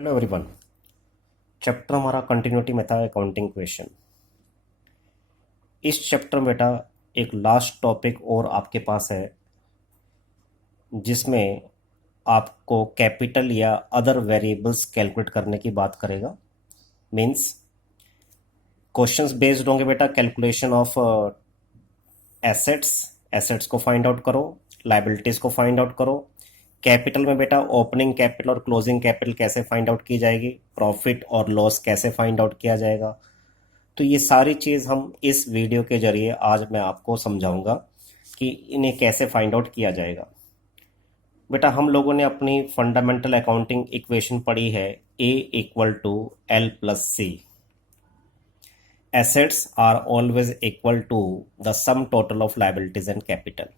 Hello everyone. Chapter हमारा continuity में था अकाउंटिंग क्वेश्चन। इस चैप्टर में बेटा एक लास्ट टॉपिक और आपके पास है जिसमें आपको कैपिटल या अदर वेरिएबल्स कैलकुलेट करने की बात करेगा। मींस क्वेश्चंस बेस्ड होंगे बेटा कैलकुलेशन ऑफ एसेट्स। एसेट्स को फाइंड आउट करो, लाइबिलिटीज को फाइंड आउट करो। कैपिटल में बेटा ओपनिंग कैपिटल और क्लोजिंग कैपिटल कैसे फाइंड आउट की जाएगी, प्रॉफिट और लॉस कैसे फाइंड आउट किया जाएगा। तो ये सारी चीज़ हम इस वीडियो के जरिए आज मैं आपको समझाऊंगा कि इन्हें कैसे फाइंड आउट किया जाएगा। बेटा हम लोगों ने अपनी फंडामेंटल अकाउंटिंग इक्वेशन पढ़ी है A equal to L plus C. Assets are always equal to the sum total of liabilities and capital.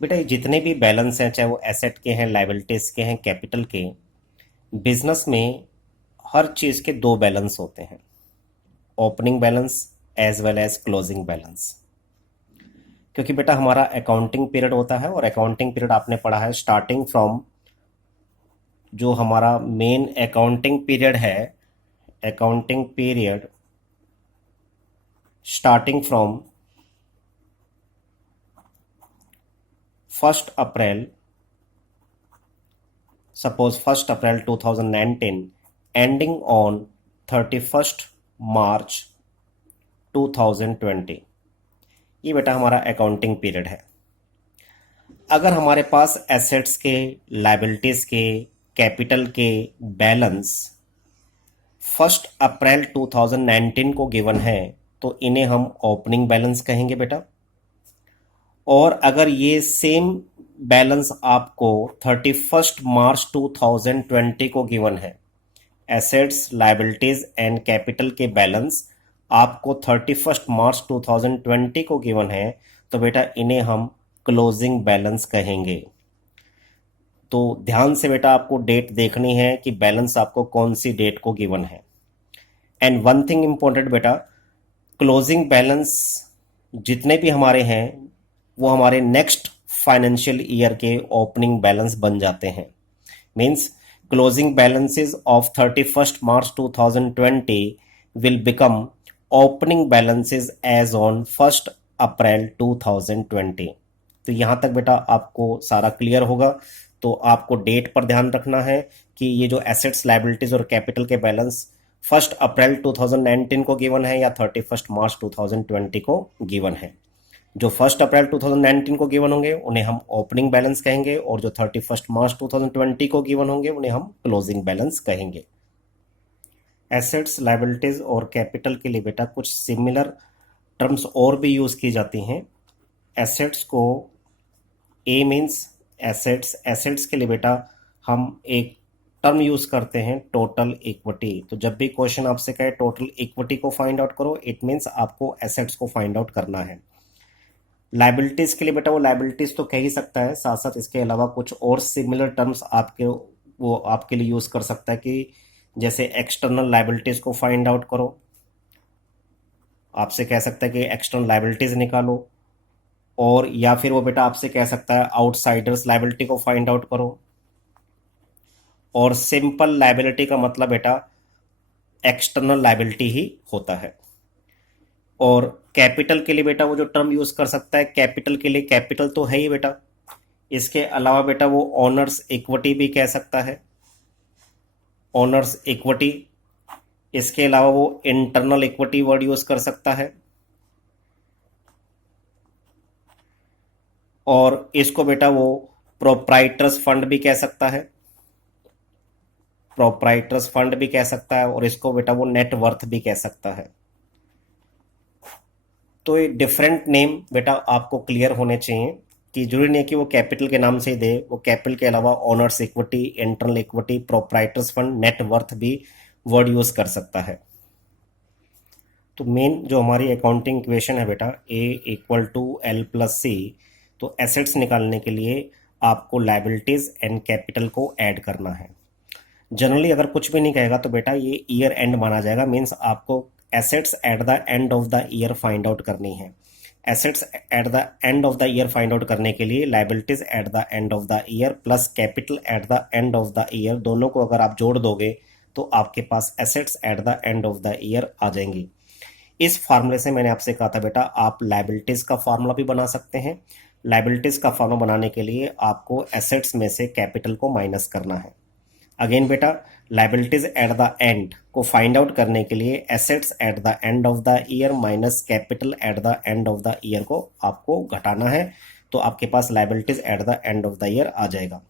बेटा ये जितने भी बैलेंस हैं, चाहे वो एसेट के हैं, लाइबिलिटीज के हैं, कैपिटल के, बिजनेस में हर चीज़ के दो बैलेंस होते हैं, opening balance as well as closing balance. क्योंकि बेटा हमारा अकाउंटिंग पीरियड होता है और अकाउंटिंग पीरियड आपने पढ़ा है स्टार्टिंग फ्रॉम, जो हमारा मेन अकाउंटिंग पीरियड है, accounting period starting from 1 April, suppose 1 April 2019 ending on 31 मार्च 2020। ये बेटा हमारा अकाउंटिंग पीरियड है। अगर हमारे पास एसेट्स के, लाइबिलिटीज के, कैपिटल के बैलेंस 1 अप्रैल 2019 को गिवन है तो इन्हें हम ओपनिंग बैलेंस कहेंगे बेटा। और अगर ये सेम बैलेंस आपको 31 मार्च 2020 को गिवन है, एसेट्स, लाइबिलिटीज एंड कैपिटल के बैलेंस आपको 31 मार्च 2020 को गिवन है, तो बेटा इन्हें हम क्लोजिंग बैलेंस कहेंगे। तो ध्यान से बेटा आपको डेट देखनी है कि बैलेंस आपको कौन सी डेट को गिवन है। एंड वन थिंग इंपॉर्टेंट बेटा, क्लोजिंग बैलेंस जितने भी हमारे हैं वो हमारे नेक्स्ट फाइनेंशियल ईयर के ओपनिंग बैलेंस बन जाते हैं। Means closing balances of 31st March 2020 will become opening balances as on 1st April 2020। तो यहाँ तक बेटा आपको सारा क्लियर होगा। तो आपको डेट पर ध्यान रखना है कि ये जो एसेट्स, लाइबिलिटीज और कैपिटल के बैलेंस 1 अप्रैल 2019 को गिवन है या 31 मार्च 2020 को गिवन है। जो 1 अप्रैल 2019 को गिवन होंगे उन्हें हम ओपनिंग बैलेंस कहेंगे और जो 31 मार्च 2020 को गिवन होंगे उन्हें हम क्लोजिंग बैलेंस कहेंगे। एसेट्स, लाइबिलिटीज और कैपिटल के लिए बेटा कुछ सिमिलर टर्म्स और भी यूज की जाती हैं। एसेट्स को ए मीन्स एसेट्स, एसेट्स के लिए बेटा हम एक टर्म यूज करते हैं टोटल इक्विटी। तो जब भी क्वेश्चन आपसे कहे टोटल इक्विटी को फाइंड आउट करो, इट मीन्स आपको एसेट्स को फाइंड आउट करना है। लाइबिलिटीज के लिए बेटा वो लाइबिलिटीज तो कह ही सकता है, साथ साथ इसके अलावा कुछ और सिमिलर टर्म्स वो आपके लिए यूज कर सकता है कि जैसे एक्सटर्नल लाइबिलिटीज को फाइंड आउट करो, आपसे कह सकता है कि एक्सटर्नल लाइबिलिटीज निकालो। और या फिर वो बेटा आपसे कह सकता है आउटसाइडर्स लाइबिलिटी को फाइंड आउट करो। और सिंपल लाइबिलिटी का मतलब बेटा एक्सटर्नल लाइबिलिटी ही होता है। और कैपिटल के लिए बेटा वो जो टर्म यूज कर सकता है, कैपिटल के लिए कैपिटल तो है ही बेटा, इसके अलावा बेटा वो ओनर्स इक्विटी भी कह सकता है, ओनर्स इक्विटी। इसके अलावा वो इंटरनल इक्विटी वर्ड यूज कर सकता है। और इसको बेटा वो प्रोप्राइटर्स फंड भी कह सकता है, प्रोप्राइटर्स फंड भी कह सकता है। और इसको बेटा वो नेट वर्थ भी कह सकता है। तो ये डिफरेंट नेम बेटा आपको क्लियर होने चाहिए कि जरूरी नहीं है कि वो कैपिटल के नाम से ही दे, वो कैपिटल के अलावा owners equity, internal equity, proprietors fund, net worth भी वर्ड यूज कर सकता है। तो मेन जो हमारी अकाउंटिंग इक्वेशन है बेटा A equal to L plus C, तो एसेट्स निकालने के लिए आपको लाइबिलिटीज एंड कैपिटल को ऐड करना है। जनरली अगर कुछ भी नहीं कहेगा तो बेटा ये ईयर एंड माना जाएगा। मीन्स आपको assets at the end of the year find out करनी है। Assets at the end of the year find out करने के लिए liabilities at the end of the year plus capital at the end of the year, दोनों को अगर आप जोड़ दोगे तो आपके पास assets at the end of the year आ जाएंगी। इस फार्मूले से मैंने आपसे कहा था बेटा आप लाइबिलिटीज का फार्मूला भी बना सकते हैं। लाइबिलिटीज का फार्मूला बनाने के लिए आपको एसेट्स में से कैपिटल को माइनस करना है। अगेन बेटा लाइबिलिटीज एट द एंड को फाइंड आउट करने के लिए assets at the end of the year minus capital at the end of the year को आपको घटाना है, तो आपके पास liabilities at the end of the year आ जाएगा।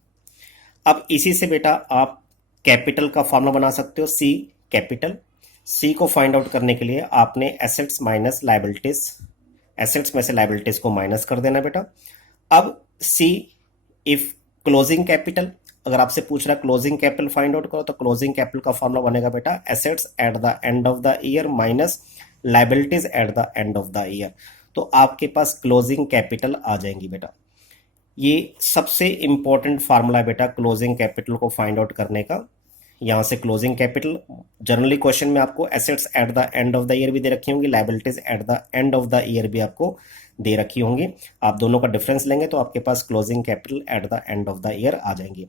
अब इसी से बेटा आप कैपिटल का फॉर्मूला बना सकते हो, सी कैपिटल। सी को फाइंड आउट करने के लिए आपने एसेट्स माइनस लाइबिलिटीज, एसेट्स में से लाइबिलिटीज को माइनस कर देना बेटा। अब सी इफ क्लोजिंग कैपिटल, अगर आपसे पूछ रहा है क्लोजिंग कैपिटल फाइंड आउट करो तो क्लोजिंग कैपिटल का फॉर्मूला बनेगा बेटा assets at the end of the year minus liabilities at the end of the year, तो आपके पास क्लोजिंग कैपिटल आ जाएंगी बेटा। ये सबसे इंपॉर्टेंट फार्मूला है बेटा क्लोजिंग कैपिटल को फाइंड आउट करने का। यहां से क्लोजिंग कैपिटल जनरली क्वेश्चन में आपको assets at the end of the year भी दे रखी होंगी, liabilities at the end of the year भी आपको दे रखी होंगी। आप दोनों का डिफरेंस लेंगे तो आपके पास closing capital at the end of the year आ जाएंगे।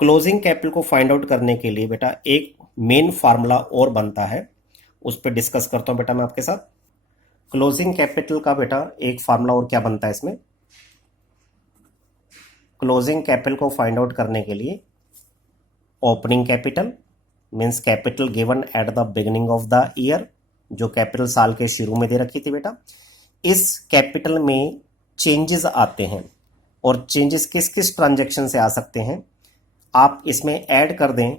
क्लोजिंग कैपिटल को फाइंड आउट करने के लिए बेटा एक मेन फार्मूला और बनता है, उस पर डिस्कस करता हूं बेटा मैं आपके साथ। क्लोजिंग कैपिटल का बेटा एक फार्मूला और क्या बनता है इसमें, क्लोजिंग कैपिटल को फाइंड आउट करने के लिए opening capital means capital given at the beginning of the year, जो कैपिटल साल के शुरू में दे रखी थी बेटा, इस कैपिटल में चेंजेस आते हैं और चेंजेस किस किस ट्रांजैक्शन से आ सकते हैं, आप इसमें ऐड कर दें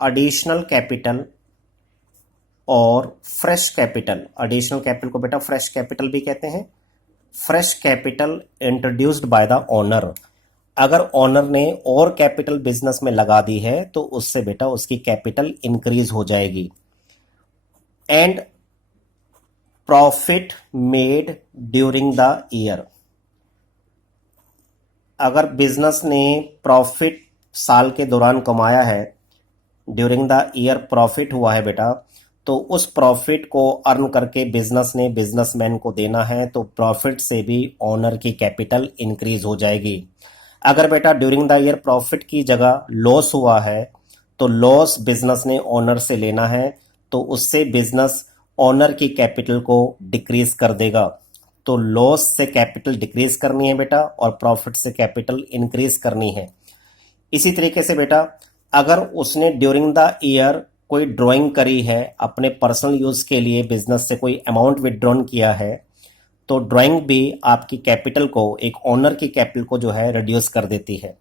एडिशनल कैपिटल और फ्रेश कैपिटल। एडिशनल कैपिटल को बेटा फ्रेश कैपिटल भी कहते हैं। Fresh capital introduced by the owner, अगर ओनर ने और कैपिटल बिजनेस में लगा दी है तो उससे बेटा उसकी कैपिटल इंक्रीज हो जाएगी। And profit made during the year, अगर बिजनेस ने प्रॉफिट साल के दौरान कमाया है, ड्यूरिंग द ईयर प्रॉफिट हुआ है बेटा, तो उस प्रॉफिट को अर्न करके बिजनेस ने बिजनेसमैन को देना है, तो प्रॉफिट से भी ओनर की कैपिटल इंक्रीज हो जाएगी। अगर बेटा ड्यूरिंग द ईयर प्रॉफिट की जगह लॉस हुआ है तो लॉस बिजनेस ने ओनर से लेना है, तो उससे बिजनेस ओनर की कैपिटल को डिक्रीज कर देगा। तो लॉस से कैपिटल डिक्रीज करनी है बेटा और प्रॉफिट से कैपिटल इंक्रीज करनी है। इसी तरीके से बेटा अगर उसने ड्यूरिंग द ईयर कोई ड्राइंग करी है अपने पर्सनल यूज के लिए, बिजनेस से कोई अमाउंट विड्रॉन किया है, तो ड्राइंग भी आपकी कैपिटल को, एक ओनर की कैपिटल को जो है रिड्यूस कर देती है।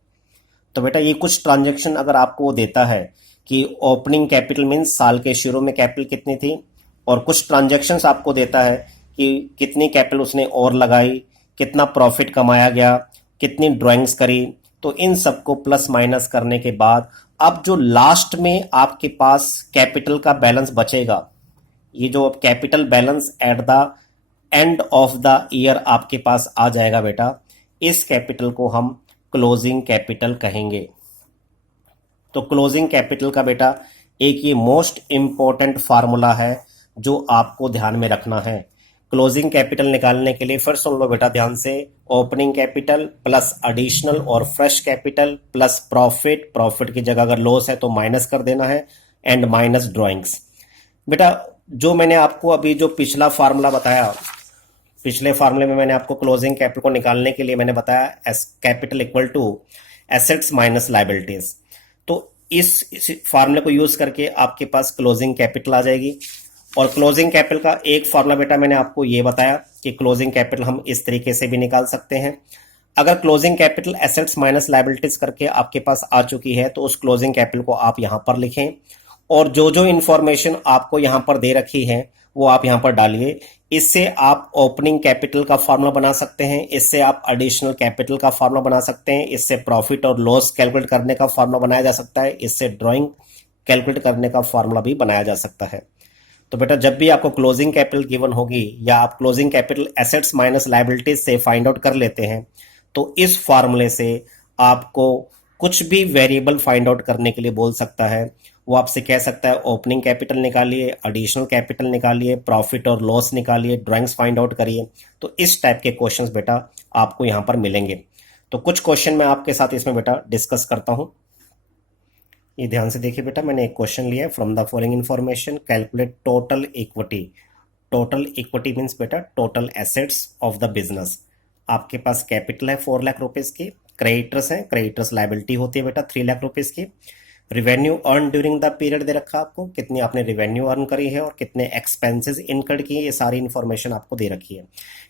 तो बेटा ये कुछ ट्रांजैक्शन अगर आपको वो देता है कि ओपनिंग कैपिटल मीन्स साल के शुरू में कैपिटल कितनी थी, और कुछ ट्रांजैक्शंस आपको देता है कि कितनी कैपिटल उसने और लगाई, कितना प्रॉफिट कमाया गया, कितनी ड्राइंग्स करी, तो इन सबको प्लस माइनस करने के बाद अब जो लास्ट में आपके पास कैपिटल का बैलेंस बचेगा, ये जो capital balance eight the end of the year आपके पास आ जाएगा बेटा, इस कैपिटल को हम क्लोजिंग कैपिटल कहेंगे। तो क्लोजिंग कैपिटल का बेटा एक ये मोस्ट इंपॉर्टेंट फार्मूला है जो आपको ध्यान में रखना है। क्लोजिंग कैपिटल निकालने के लिए फिर सुन लो बेटा ध्यान से, ओपनिंग कैपिटल प्लस एडिशनल और fresh capital plus profit, profit की जगह अगर लॉस है तो माइनस कर देना है, एंड माइनस ड्राइंग्स। बेटा जो मैंने आपको अभी जो पिछला फार्मूला बताया, पिछले फार्मूले में मैंने आपको क्लोजिंग कैपिटल को निकालने के लिए मैंने बताया as capital equal to assets minus liabilities. तो इस फार्मूले को यूज करके आपके पास क्लोजिंग कैपिटल आ जाएगी। और क्लोजिंग कैपिटल का एक फार्मूला बेटा मैंने आपको ये बताया कि क्लोजिंग कैपिटल हम इस तरीके से भी निकाल सकते हैं। अगर closing capital assets minus liabilities करके आपके पास आ चुकी है तो उस क्लोजिंग कैपिटल को आप यहां पर लिखें, और जो जो इंफॉर्मेशन आपको यहां पर दे रखी है वो आप यहां पर डालिए। इससे आप ओपनिंग कैपिटल का फार्मूला बना सकते हैं, इससे आप एडिशनल कैपिटल का फार्मूला बना सकते हैं, इससे प्रॉफिट और लॉस कैलकुलेट करने का फार्मूला बनाया जा सकता है, इससे ड्राइंग कैलकुलेट करने का फार्मूला भी बनाया जा सकता है। तो बेटा जब भी आपको क्लोजिंग कैपिटल गिवन होगी या आप closing capital assets minus liabilities से फाइंड आउट कर लेते हैं, तो इस फार्मूले से आपको कुछ भी वेरिएबल फाइंड आउट करने के लिए बोल सकता है। वो आपसे कह सकता है ओपनिंग कैपिटल निकालिए, एडिशनल कैपिटल निकालिए, प्रॉफिट और लॉस निकालिए, ड्राइंग्स फाइंड आउट करिए। तो इस टाइप के क्वेश्चंस बेटा आपको यहाँ पर मिलेंगे। तो कुछ क्वेश्चन मैं आपके साथ इसमें बेटा डिस्कस करता हूँ। ये ध्यान से देखिए बेटा, मैंने एक क्वेश्चन लिया है। From the following information calculate total equity. Total equity means बेटा total assets of the business. आपके पास कैपिटल है 4 लाख रुपीज की, क्रेडिटर्स है, क्रेडिटर्स लाइबिलिटी होती है बेटा 3 लाख रुपीज की। Revenue earn during the period दे रखा आपको, कितनी आपने रिवेन्यू अर्न करी है और कितने एक्सपेंसेस इनकर्ड किए, ये सारी इन्फॉर्मेशन आपको दे रखी है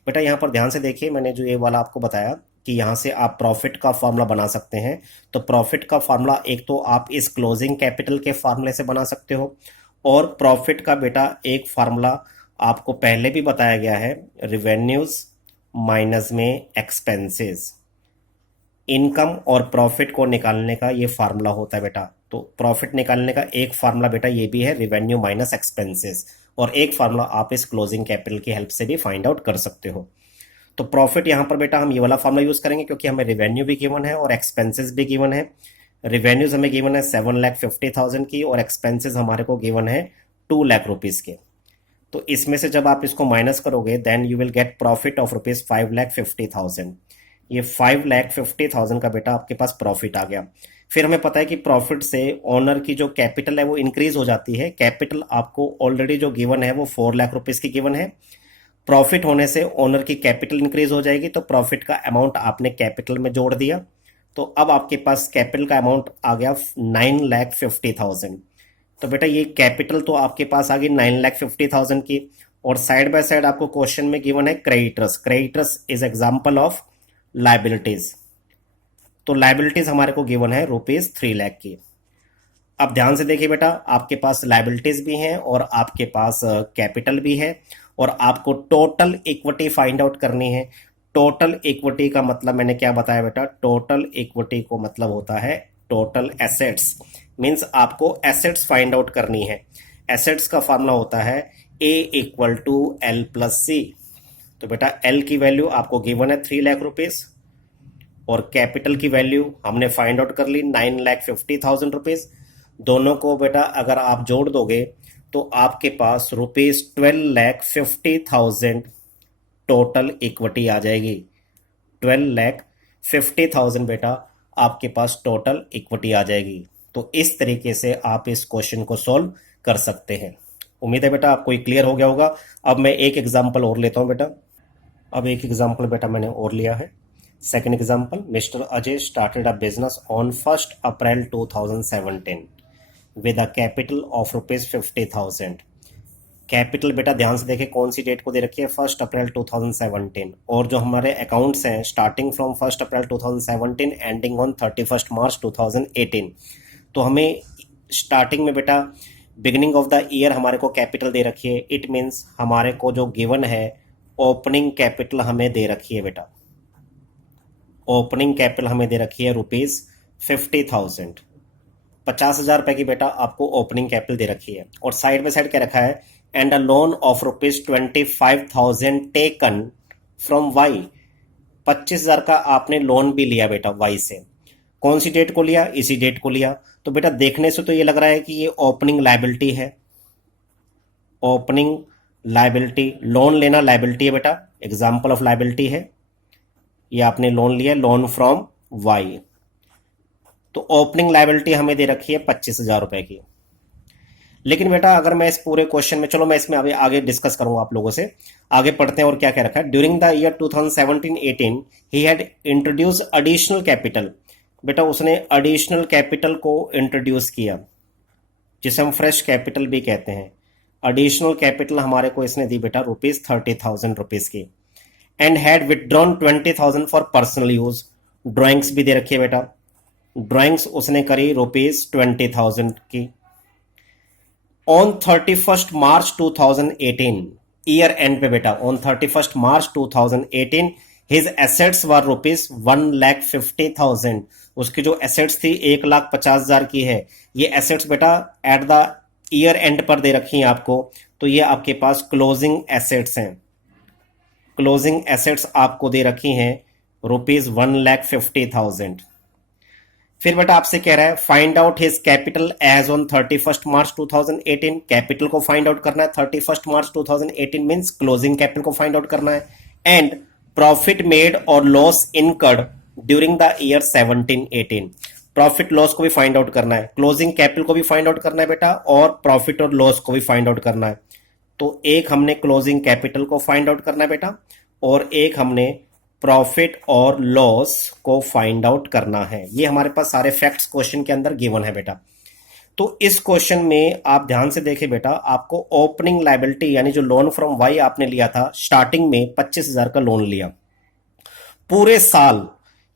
बेटा। यहाँ पर ध्यान से देखिए, मैंने जो ये वाला आपको बताया कि यहाँ से आप प्रॉफिट का फॉर्मूला बना सकते हैं। तो प्रॉफिट का फॉर्मूला एक तो आप इस क्लोजिंग कैपिटल के फॉर्मूले से बना सकते हो, और प्रॉफिट का बेटा एक फार्मूला आपको पहले भी बताया गया है, रिवेन्यूज माइनस में एक्सपेंसेस। इनकम और प्रॉफिट को निकालने का ये फार्मूला होता है बेटा। तो प्रॉफिट निकालने का एक फार्मूला बेटा ये भी है, रिवेन्यू माइनस एक्सपेंसेस, और एक फार्मूला आप इस क्लोजिंग कैपिटल की हेल्प से भी फाइंड आउट कर सकते हो। तो प्रॉफिट यहाँ पर बेटा हम ये वाला फार्मूला यूज करेंगे क्योंकि हमें रिवेन्यू भी गिवन है और एक्सपेंसेस भी गिवन है। रिवेन्यूज हमें गिवन है 7,50,000 की, और एक्सपेंसेस हमारे को गिवन है 2 लाख रुपीज के। तो इसमें से जब आप इसको माइनस करोगे then you will get profit of rupees 5,50,000। ये 5,50,000 का बेटा आपके पास प्रॉफिट आ गया। फिर हमें पता है कि प्रॉफिट से ओनर की जो कैपिटल है वो इंक्रीज हो जाती है। कैपिटल आपको ऑलरेडी जो गिवन है वो 4 लाख रुपीज की गिवन है। प्रॉफिट होने से ओनर की कैपिटल इंक्रीज हो जाएगी, तो प्रॉफिट का अमाउंट आपने कैपिटल में जोड़ दिया। तो अब आपके पास कैपिटल का अमाउंट आ गया 9,50,000। तो बेटा ये कैपिटल तो आपके पास आ गई 9,50,000 की, और साइड बाय साइड आपको क्वेश्चन में गिवन है creditors. Creditors is example of liabilities. तो लाइबिलिटीज हमारे को गिवन है रुपीज 3 लाख की। अब ध्यान से देखिए बेटा, आपके पास लाइबिलिटीज भी हैं और आपके पास कैपिटल भी है, और आपको टोटल इक्विटी फाइंड आउट करनी है। टोटल इक्विटी का मतलब मैंने क्या बताया बेटा, टोटल इक्विटी को मतलब होता है टोटल एसेट्स। मींस आपको एसेट्स फाइंड आउट करनी है। एसेट्स का फॉर्मूला होता है A equal to L plus C। तो बेटा L की वैल्यू आपको गिवन है 3 लाख रुपीज, और कैपिटल की वैल्यू हमने फाइंड आउट कर ली 9,50,000 रुपीज। दोनों को बेटा अगर आप जोड़ दोगे तो आपके पास रुपीज 12,50,000 टोटल इक्विटी आ जाएगी। 12,50,000 बेटा आपके पास टोटल इक्विटी आ जाएगी। तो इस तरीके से आप इस क्वेश्चन को सॉल्व कर सकते हैं। उम्मीद है बेटा आपको क्लियर हो गया होगा। अब मैं एक एग्जांपल और लेता हूं बेटा। अब एक एग्जांपल बेटा मैंने और लिया है। Second example, mister Ajay started a business on 1 April 2017 with a capital of rupees 50,000। Capital बेटा ध्यान से देखें कौन सी डेट को दे रखी है, 1 अप्रैल 2017, और जो हमारे अकाउंट्स हैं starting from 1 April 2017 ending on 31 March 2018। तो हमें स्टार्टिंग में बेटा बिगिनिंग ऑफ द ईयर हमारे को कैपिटल दे रखी है। इट मीन्स हमारे को जो गिवन है ओपनिंग कैपिटल हमें दे रखी है बेटा। ओपनिंग कैपिटल हमें दे रखी है रुपीज 50,000। 50,000 रुपए की बेटा आपको ओपनिंग कैपिटल दे रखी है, और साइड बाय साइड क्या रखा है, and a loan of rupees 25,000 taken from Y. 25,000 का आपने लोन भी लिया बेटा वाई से। कौन सी डेट को लिया, इसी डेट को लिया। तो बेटा देखने से तो ये लग रहा है कि ये ओपनिंग लाइबिलिटी है। ओपनिंग लाइबिलिटी, लोन लेना लाइबिलिटी है बेटा, एग्जाम्पल ऑफ लाइबिलिटी है। ये आपने लोन लिया, लोन फ्रॉम वाई। तो ओपनिंग लाइबिलिटी हमें दे रखी है 25,000 रुपए की। लेकिन बेटा अगर मैं इस पूरे क्वेश्चन में, चलो मैं इसमें अभी आगे डिस्कस करूंगा आप लोगों से। आगे पढ़ते हैं और क्या क्या रखा है। During the year 2017-18 he had introduce additional capital. बेटा उसने एडिशनल कैपिटल को इंट्रोड्यूस किया, जिसे हम फ्रेश कैपिटल भी कहते हैं। एडिशनल कैपिटल हमारे को इसने दी बेटा रुपीज 30,000 रुपीज की, and had withdrawn 20,000 for personal use. Drawings भी दे रखी है बेटा, ड्राइंग्स उसने करी रुपीज 20,000 की। ऑन 31 मार्च 2018 ईयर एंड पे बेटा, on 31 March 2018 his assets were rupees 1,50,000। उसकी जो एसेट्स थी 1,50,000 की है। ये एसेट्स बेटा एट द ईयर एंड पर दे रखी हैं आपको। तो ये आपके पास क्लोजिंग एसेट्स हैं। क्लोजिंग एसेट्स आपको दे रखी हैं रुपीज 1,50,000। फिर बेटा आपसे कह रहा है find out his capital as on 31 March 2018। Capital को फाइंड आउट करना है 31 मार्च 2018 मींस क्लोजिंग कैपिटल को फाइंड आउट करना है। एंड प्रॉफिट मेड और loss incurred during the year 17-18। Profit loss को भी फाइंड आउट करना है, क्लोजिंग कैपिटल को भी फाइंड आउट करना है बेटा, और प्रॉफिट और लॉस को भी फाइंड आउट करना है। तो एक हमने क्लोजिंग कैपिटल को फाइंड आउट करना है बेटा, और एक हमने प्रॉफिट और लॉस को फाइंड आउट करना है। ये हमारे पास सारे फैक्ट्स क्वेश्चन के अंदर गिवन है बेटा। तो इस क्वेश्चन में आप ध्यान से देखें बेटा, आपको ओपनिंग लायबिलिटी यानी जो लोन फ्रॉम वाई आपने लिया था, स्टार्टिंग में 25,000 का लोन लिया, पूरे साल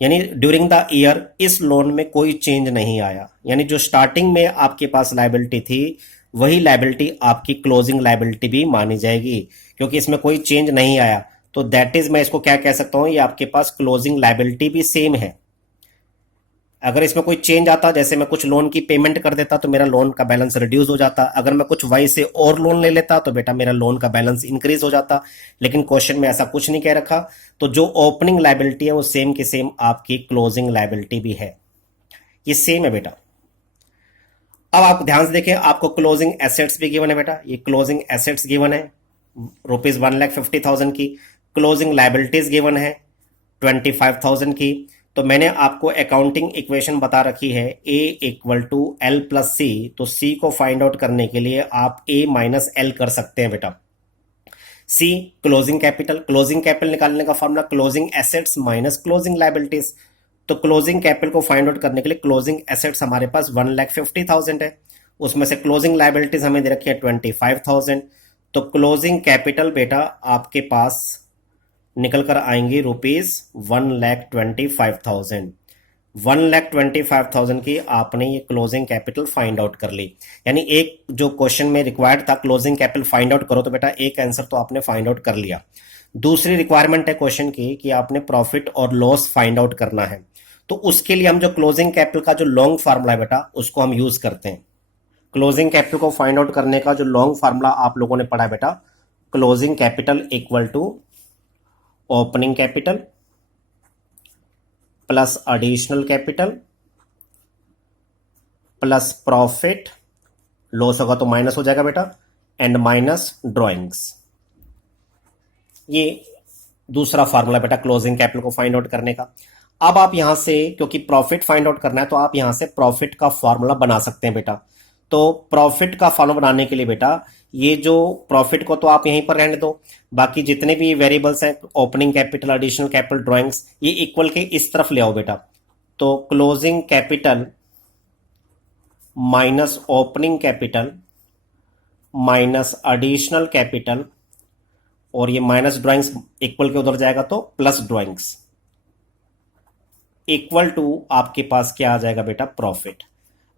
यानी ड्यूरिंग द ईयर इस लोन में कोई चेंज नहीं आया, यानी जो स्टार्टिंग में आपके पास लायबिलिटी थी वही लायबिलिटी आपकी क्लोजिंग लायबिलिटी भी मानी जाएगी, क्योंकि इसमें कोई चेंज नहीं आया। तो दैट इज, मैं इसको क्या कह सकता हूं, ये आपके पास क्लोजिंग लायबिलिटी भी सेम है। अगर इसमें कोई चेंज आता, जैसे मैं कुछ लोन की पेमेंट कर देता तो मेरा लोन का बैलेंस रिड्यूस हो जाता, अगर मैं कुछ वाई से और लोन ले लेता तो बेटा मेरा लोन का बैलेंस इंक्रीज हो जाता, लेकिन क्वेश्चन में ऐसा कुछ नहीं कह रखा। तो जो ओपनिंग लायबिलिटी है वो सेम की सेम आपकी क्लोजिंग लायबिलिटी भी है, ये सेम है बेटा। अब आप ध्यान से देखें, आपको क्लोजिंग एसेट्स भी गिवन है बेटा, ये क्लोजिंग एसेट्स गिवन है ₹1,50,000 की, क्लोजिंग लायबिलिटीज गिवन है 25,000 की। तो मैंने आपको अकाउंटिंग इक्वेशन बता रखी है A = L+C। तो C को फाइंड आउट करने के लिए आप A - L कर सकते हैं बेटा। C closing capital, closing capital निकालने का formula closing assets minus closing liabilities. तो क्लोजिंग कैपिटल को फाइंड आउट करने के लिए क्लोजिंग एसेट्स हमारे पास 1,50,000 है, उसमें से क्लोजिंग लायबिलिटीज हमें दे रखी है 25,000। तो क्लोजिंग कैपिटल बेटा आपके पास निकल कर आएंगी ₹1,25,000। 1,25,000 की आपने ये क्लोजिंग कैपिटल फाइंड आउट कर ली। यानी एक जो क्वेश्चन में रिक्वायर्ड था क्लोजिंग कैपिटल फाइंड आउट करो, तो बेटा एक आंसर तो आपने फाइंड आउट कर लिया। दूसरी रिक्वायरमेंट है क्वेश्चन की कि आपने प्रॉफिट और लॉस फाइंड आउट करना है। तो उसके लिए हम जो क्लोजिंग कैपिटल का जो लॉन्ग फार्मूला है बेटा उसको हम यूज करते हैं। क्लोजिंग कैपिटल को फाइंड आउट करने का जो लॉन्ग फार्मूला आप लोगों ने पढ़ा है बेटा, closing capital equal to opening capital plus additional capital plus profit, loss होगा तो माइनस हो जाएगा बेटा, एंड माइनस ड्रॉइंग्स। ये दूसरा फार्मूला बेटा क्लोजिंग कैपिटल को फाइंड आउट करने का। अब आप यहां से, क्योंकि प्रॉफिट फाइंड आउट करना है, तो आप यहां से प्रॉफिट का फार्मूला बना सकते हैं बेटा। तो प्रॉफिट का फार्मूला बनाने के लिए बेटा, ये जो प्रॉफिट को तो आप यहीं पर रहने दो, बाकी जितने भी वेरिएबल्स हैं opening capital, additional capital, drawings, ये इक्वल के इस तरफ ले आओ बेटा। तो closing capital minus opening capital minus additional capital, और ये माइनस ड्राइंग्स इक्वल के उधर जाएगा तो प्लस ड्राइंग्स, इक्वल टू आपके पास क्या आ जाएगा बेटा, प्रॉफिट।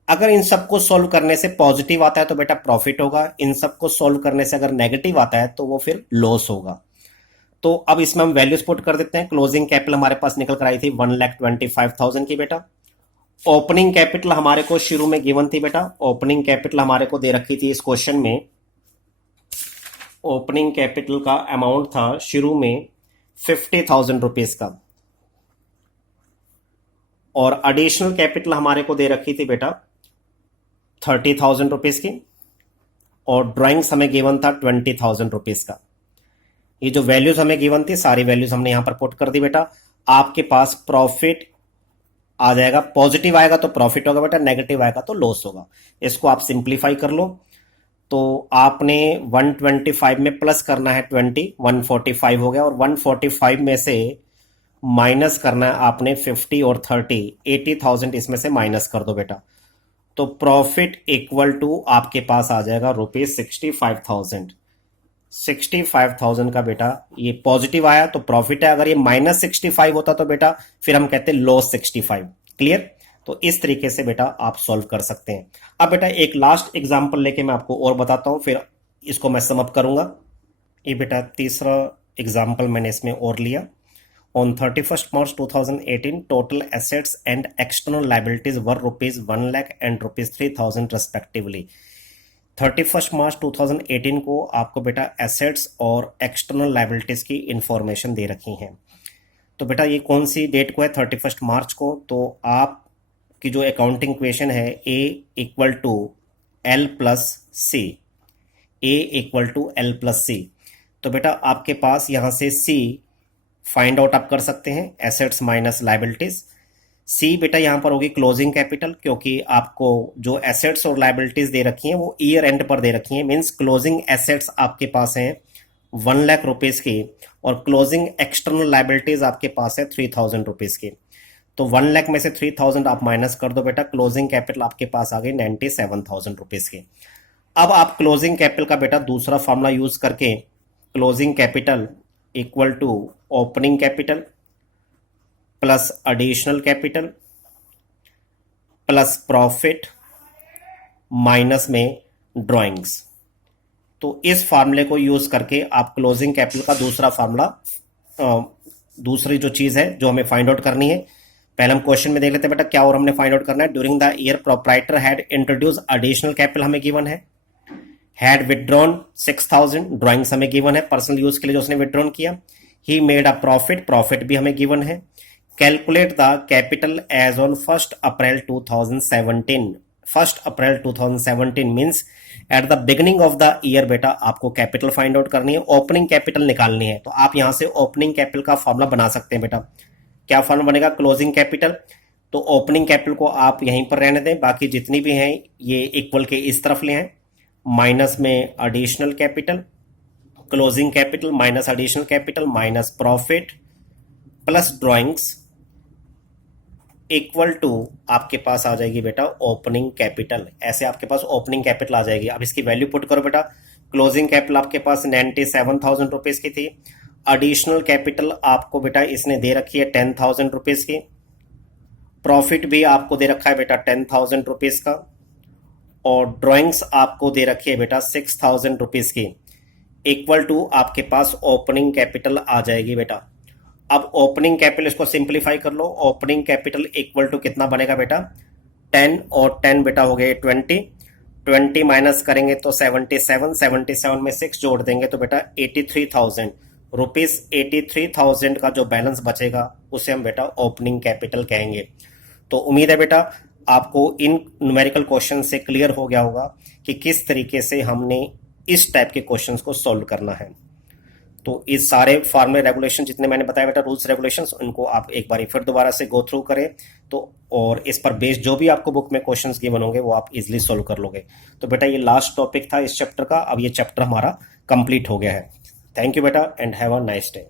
अगर इन सबको सोल्व करने से पॉजिटिव आता है तो बेटा प्रॉफिट होगा, इन सबको सोल्व करने से अगर नेगेटिव आता है तो वो फिर लॉस होगा। तो अब इसमें हम वैल्यूज पुट कर देते हैं। क्लोजिंग कैपिटल हमारे पास निकल कर आई थी 1,25,000 की बेटा। ओपनिंग कैपिटल हमारे को शुरू में गिवन थी बेटा, ओपनिंग कैपिटल हमारे को दे रखी थी इस क्वेश्चन में, ओपनिंग कैपिटल का अमाउंट था शुरू में 50,000 रुपीज का, और एडिशनल कैपिटल हमारे को दे रखी थी बेटा 30,000 रुपीज की, और ड्राइंग्स हमें गिवन था 20,000 रुपीज का। ये जो वैल्यूज हमें गिवन थी सारी वैल्यूज हमने यहां पर पुट कर दी बेटा। आपके पास प्रॉफिट आ जाएगा, पॉजिटिव आएगा तो प्रॉफिट होगा बेटा, नेगेटिव आएगा तो लॉस होगा। इसको आप सिंप्लीफाई कर लो। तो आपने 125 में प्लस करना है 20, 145 हो गया, और 145 में से माइनस करना है आपने 50 और 30, 80,000 इसमें से माइनस कर दो बेटा। तो प्रॉफिट इक्वल टू आपके पास आ जाएगा ₹65,000। 65,000 का बेटा ये पॉजिटिव आया तो प्रॉफिट है, अगर ये -65 होता तो बेटा फिर हम कहते लॉस 65। क्लियर? तो इस तरीके से बेटा आप सॉल्व कर सकते हैं। अब बेटा एक लास्ट एग्जांपल लेके मैं आपको और बताता हूं, फिर इसको मैं समअप करूंगा। ये बेटा तीसरा एग्जांपल मैंने इसमें और लिया। On 31 March 2018 total assets and external liabilities were ₹1 lakh and ₹3,000 respectively. 31 March 2018 को आपको बेटा एसेट्स और एक्सटर्नल लायबिलिटीज की इंफॉर्मेशन दे रखी हैं। तो बेटा ये कौन सी डेट को है, 31 मार्च को। तो आप की जो अकाउंटिंग इक्वेशन है A equal to L plus C, A equal to L plus C, तो बेटा आपके पास यहाँ से सी फाइंड आउट आप कर सकते हैं, एसेट्स माइनस लाइबिलिटीज। सी बेटा यहाँ पर होगी क्लोजिंग कैपिटल, क्योंकि आपको जो एसेट्स और लाइबिलिटीज दे रखी हैं वो ईयर एंड पर दे रखी हैं, मीन्स क्लोजिंग एसेट्स आपके पास हैं 1 लाख रुपीज की और क्लोजिंग एक्सटर्नल लाइबिलिटीज आपके पास है 3000 रुपीज की। तो 1 लाख में से 3000 आप माइनस कर दो बेटा, क्लोजिंग कैपिटल आपके पास आ गई 97,000 रुपीज की। अब आप क्लोजिंग कैपिटल का बेटा दूसरा फॉर्मूला यूज करके closing capital equal to opening capital plus additional capital plus profit minus में ड्राइंग्स, तो इस फार्मूले को यूज करके आप क्लोजिंग कैपिटल का दूसरा फार्मूला, दूसरी जो चीज है जो हमें फाइंड आउट करनी है, पहले हम क्वेश्चन में देख लेते हैं बेटा क्या और हमने फाइंड आउट करना है। During the year proprietor had introduce additional capital हमें गिवन है, हैड विथड्रॉन 6000, ड्राइंग्स हमें गिवन है पर्सनल यूज के लिए जो उसने विथड्रॉन किया। He made a profit, profit भी हमें गिवन है। Calculate the capital as on 1 April 2017, 1 April 2017 means at the beginning of the year बेटा आपको कैपिटल फाइंड आउट करनी है, ओपनिंग कैपिटल निकालनी है। तो आप यहां से ओपनिंग कैपिटल का फॉर्मूला बना सकते हैं बेटा। क्या फॉर्मूला बनेगा? क्लोजिंग कैपिटल, तो ओपनिंग कैपिटल को आप यहीं पर रहने दें, बाकी जितनी भी हैं ये इक्वल के इस तरफ ले हैं, माइनस में additional capital, closing capital minus additional capital minus profit plus drawings equal to आपके पास आ जाएगी बेटा ओपनिंग कैपिटल। ऐसे आपके पास ओपनिंग कैपिटल आ जाएगी। अब इसकी वैल्यू पुट करो बेटा। क्लोजिंग कैपिटल आपके पास 97,000 रुपीज की थी, एडिशनल कैपिटल आपको बेटा इसने दे रखी है 10,000 रुपीज की, प्रॉफिट भी आपको दे रखा है बेटा 10,000 रुपीज का, और ड्राइंग्स आपको दे रखी है बेटा 6,000 रुपीज की, इक्वल टू आपके पास ओपनिंग कैपिटल आ जाएगी बेटा। अब ओपनिंग कैपिटल इसको सिंप्लीफाई कर लो, ओपनिंग कैपिटल इक्वल टू कितना बनेगा बेटा 10 और 10 बेटा हो गए 20, 20 माइनस करेंगे तो 77, 77 में 6 जोड़ देंगे तो बेटा 83,000 रुपीज, 83,000 का जो बैलेंस बचेगा उसे हम बेटा ओपनिंग कैपिटल कहेंगे। तो उम्मीद है बेटा आपको इन न्यूमेरिकल क्वेश्चन से क्लियर हो गया होगा कि किस तरीके से हमने इस टाइप के क्वेश्चंस को सॉल्व करना है। तो इस सारे फॉर्मूले रेगुलेशन जितने मैंने बताया बेटा रूल्स रेगुलेशंस, उनको आप एक बार फिर दोबारा से गो थ्रू करें तो, और इस पर बेस्ड जो भी आपको बुक में क्वेश्चंस गिवन होंगे वो आप इजीली सॉल्व कर लोगे। तो बेटा ये लास्ट टॉपिक था इस चैप्टर का, अब ये चैप्टर हमारा कंप्लीट हो गया है। थैंक यू बेटा and have a nice day.